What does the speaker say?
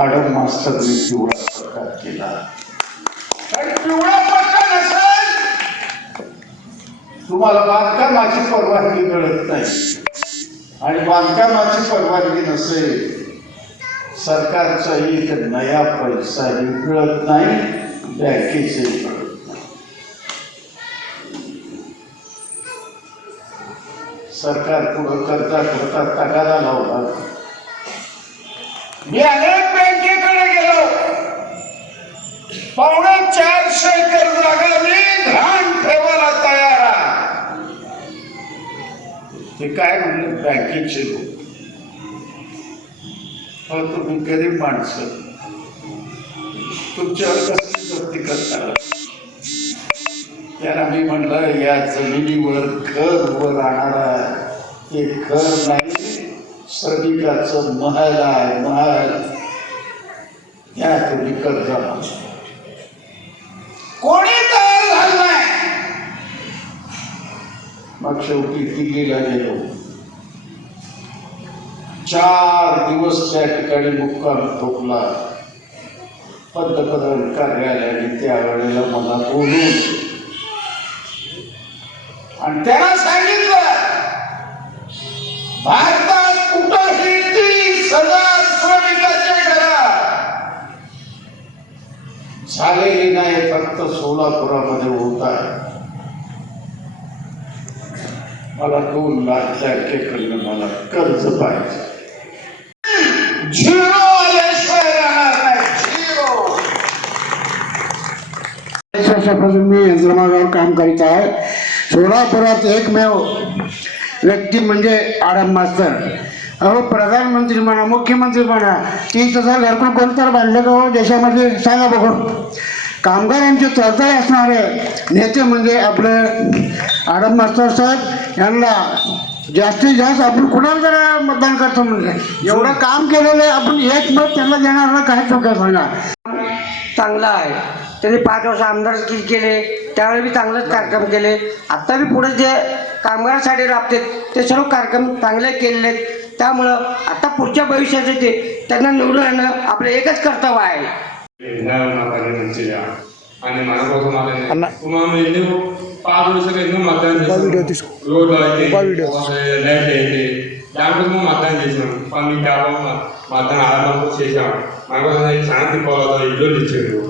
आडम मास्तरने पिवळा पट्टा केला. पिवळा पट्टा नसेल तुम्हाला बांधकामाची परवानगी मिळत नाही. आणि बांधकामाची परवानगी नसेल सरकारचा एक नया पैसाही मिळत नाही बँकेचे मिळत नाही. सरकार पुढं करता करता तगादा लावला मी अनेक चारशे एकर जागा मी घाण ठेवायला तयार आहे. ते काय म्हणले? बँकेचे लोक. हो, तुम्ही गरीब माणसं. तुमच्यावर कसली जप्ती करता त्याला मी म्हणलं या जमिनीवर घर उभं राहणारा ते घर नाही श्रमिकाचं महल आहे महल. या तुम्ही कर्ज मग शेवटी दिल्लीला गेलो चार दिवस त्या ठिकाणी मुक्काम ठोकला. पंतप्रधान कार्यालयाने त्यावेळेला मला बोलून आणि त्याला सांगितलं भारतात कुठंही तीस हजार श्रमिकाच्या घरात झालेली नाही फक्त सोलापुरामध्ये होत आहे. मला दोन लाख बँकेकडनं मला कर्ज पाहिजे. झिरो वर्षापासून मी यंत्रमागावर काम करीत आहे. सोलापुरात एकमेव व्यक्ती म्हणजे आडम मास्तर. अहो प्रधानमंत्री म्हणा मुख्यमंत्री म्हणा ती तसं घरकुल कोणतर बांधले का हो देशामध्ये सांगा बघू कामगारांचे चर्चा असणारे नेते म्हणजे आपलं आडम मास्तर साहेब यांना जास्तीत जास्त आपण कुणाला जरा मतदान करतो म्हणजे? एवढं काम केलेलं आहे आपण एक मत त्यांना देणार ना काय चुका सांगा? चांगला आहे. त्यांनी पाच वर्ष आमदार केले त्यावेळी बी चांगलेच कार्यक्रम केले. आत्ता बी पुढे जे कामगारासाठी राबते ते सर्व कार्यक्रम चांगले केलेले आहेत. त्यामुळं आता पुढच्या भविष्याचे ते त्यांना निवडून आणणं आपलं एकच कर्तव्य आहे. పాపడుసకి ఎన్నో మద్దతు చేశాను రోడ్లు అయితే లైట్ అయితే దాంట్లో మద్దతు చేశాను పని క్యాబ్ మద్దతు ఆరంభం చేశాము మనకోసం శాంతి కోలతో ఇల్లు ఇచ్చారు